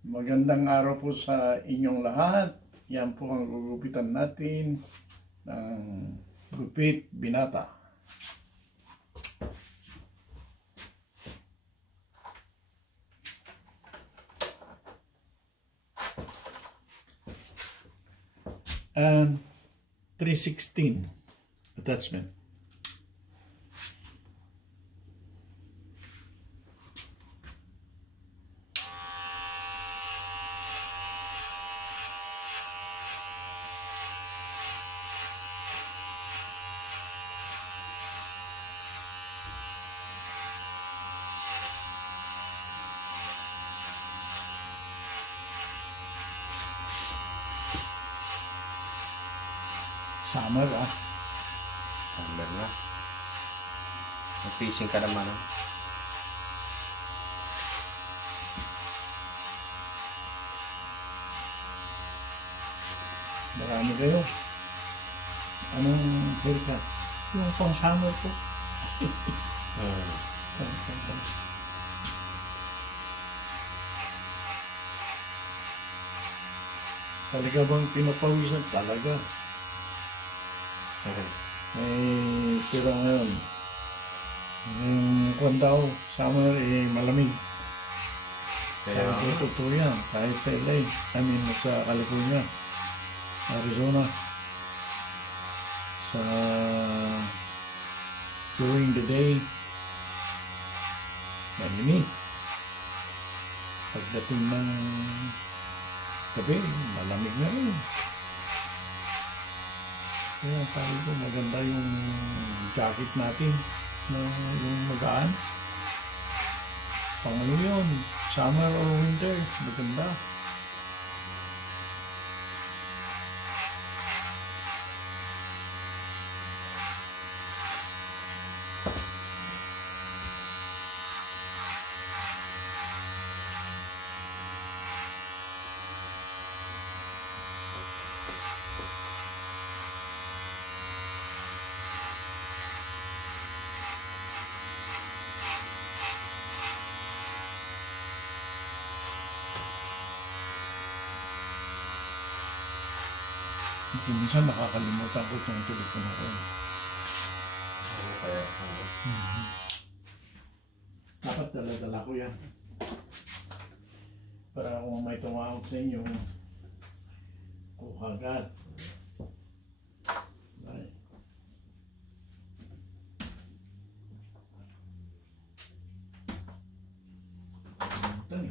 Magandang araw po sa inyong lahat. Yan po ang gugupitan natin ng gupit binata. And 316 attachment. Summer Summer na. Mag-fishing ka naman. Marami kayo. Anong haircut? Yung pang summer po. Talaga bang pinapawisan? Talaga. Pero ngayon, yung kwan daw, summer malamig. Kaya Kaya totoo yan, kahit sa LA, sa California, Arizona, sa during the day, malamig. Pagdating ng gabi, malamig na rin. Kaya sabi ko, maganda yung jacket natin na yung magaan. Pang ano yun, summer or winter, maganda. Minsan nakakalimutan ko itong telepono ko. ano kaya? Dapat dala-dala ko yan. Para kung may tumawag sa inyo, kagad. Ay. Ito eh.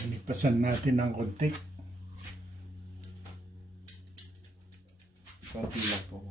Nilipasan natin ng konti. Konti lang po.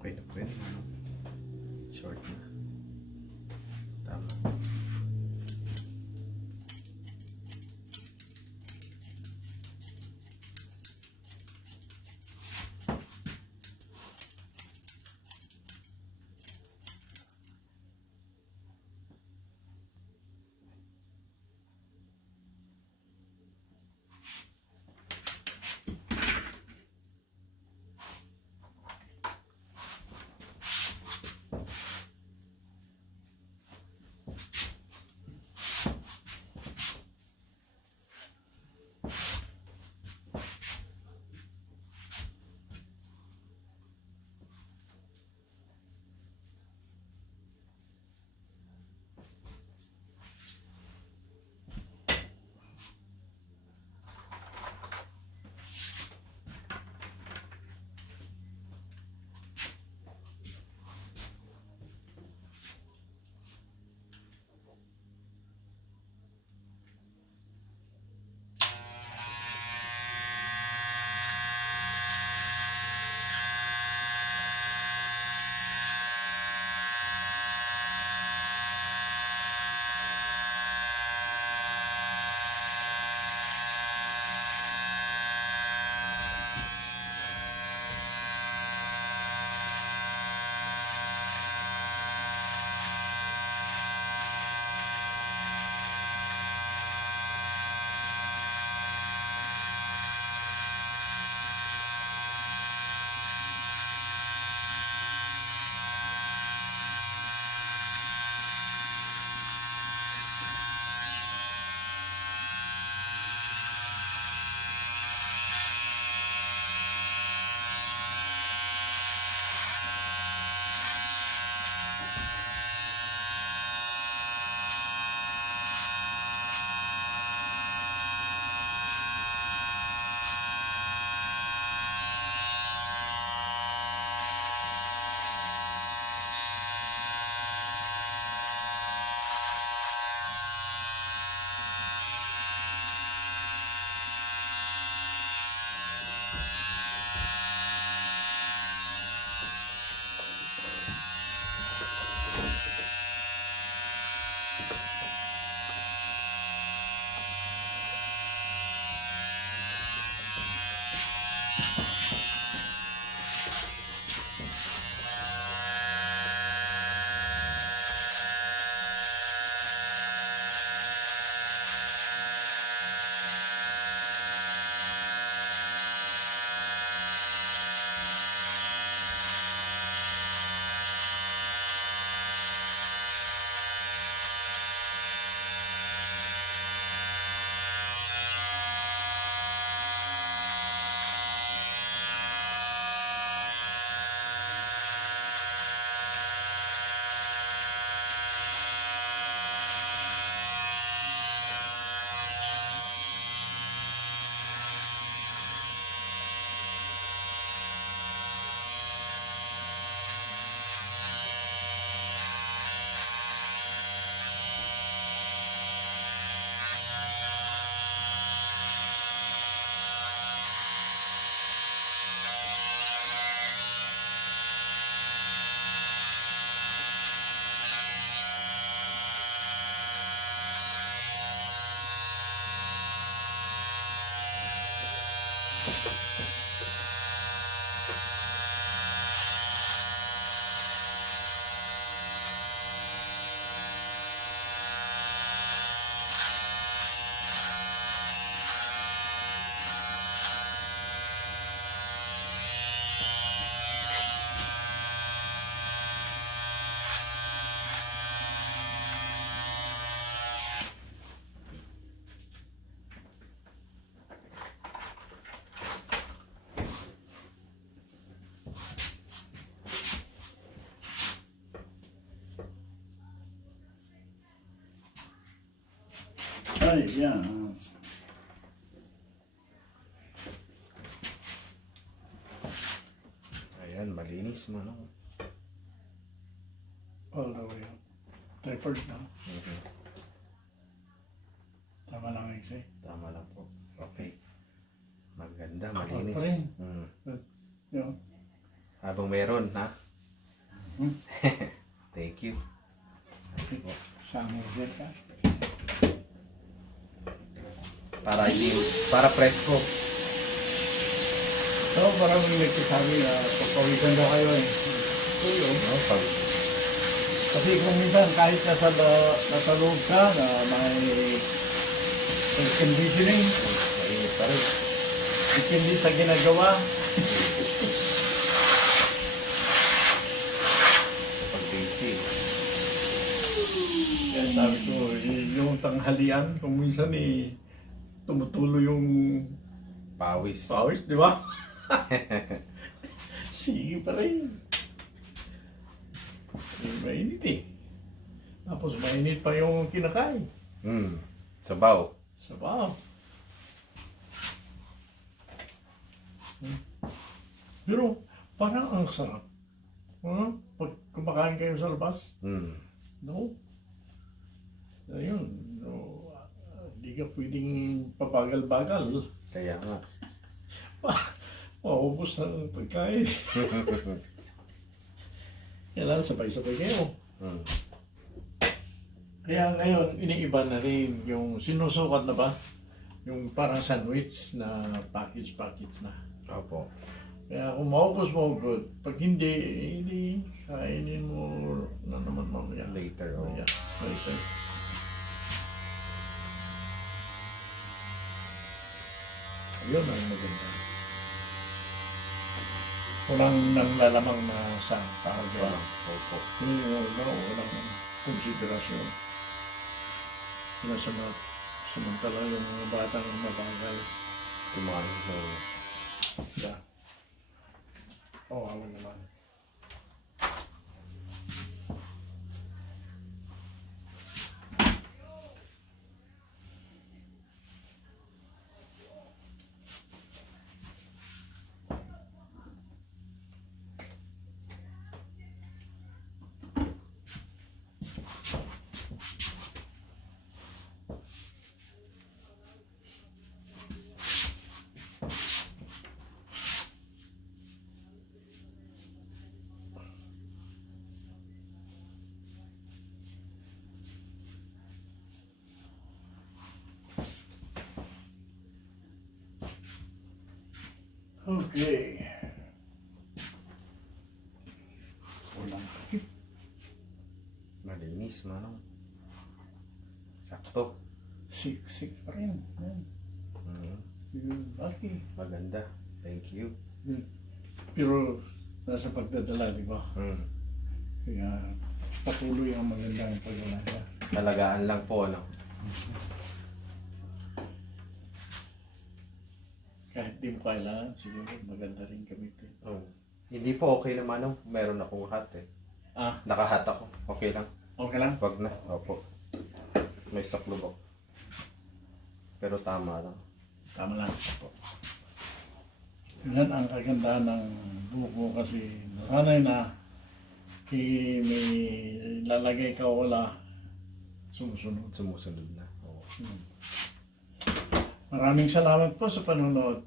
Okay na po yun. Short na. Tama. Ay, yan. Ayan, malinis Manong. All the way up. Tripod na. Mhm. Tama lang yung say. Tama lang po. Okay. Maganda, Pa rin. malinis. Mm. Yun. Habang meron, ha? Hmm? Thank you. Thanks po. Summer din ka. Para presko. So, parang may nagsasabi na pagpawisan daw kayo eh. So, yun. No, pag Kasi kung minsan kahit nasa loob ka na may air conditioning, mainit pa rin. hindi sa ginagawa. Pag busy. Kaya sabi ko, yung tanghalian, kung minsan tumutulo yung Pawis. pawis, di ba? Sige pa rin. Mainit eh. Tapos mainit pa yung kinakain. Sabaw. Sabaw. Pero parang ang sarap. Pag kumakain kayo sa labas, no? Ayun. No, di ka pwedeng pabagal-bagal. Kaya nga. Maubos na ng pagkain. Kailangan sabay-sabay kayo. Kaya ngayon, iniiba na rin yung sinusukat na ba? Yung parang sandwich na package na. Opo. Kaya kung maubos mo, good. Pag hindi, kainin mo na naman mamaya. Later, oh. Yeah, later. Ayun ang maganda. Walang nanglalamang na sa tao dyan. Opo. Walang konsiderasyon. Samantala yung mga batang mabagal. Kumain ko. Yeah. Oo, alam naman. Okay. Walang takip. Malinis, Manong. Sakto. Siksik pa rin. Yan. Yun, lucky. Maganda. Thank you. Yun. Pero nasa pagdadala, di ba? Kaya patuloy ang magandang pag-alaga. Talagaan lang po, ano? Kahit di mo kailangan, siguro maganda rin gamitin. Hindi po okay lang, Manong. Meron akong hat eh. Nakahat ako. Okay lang. Okay lang? Wag na. Opo. May saklog ako. Pero tama lang. Tama lang. Yan ang kagandahan ng buko kasi nasanay na may lalagay ka o wala, sumusunod. Sumusunod na. Oo. Maraming salamat po sa panonood.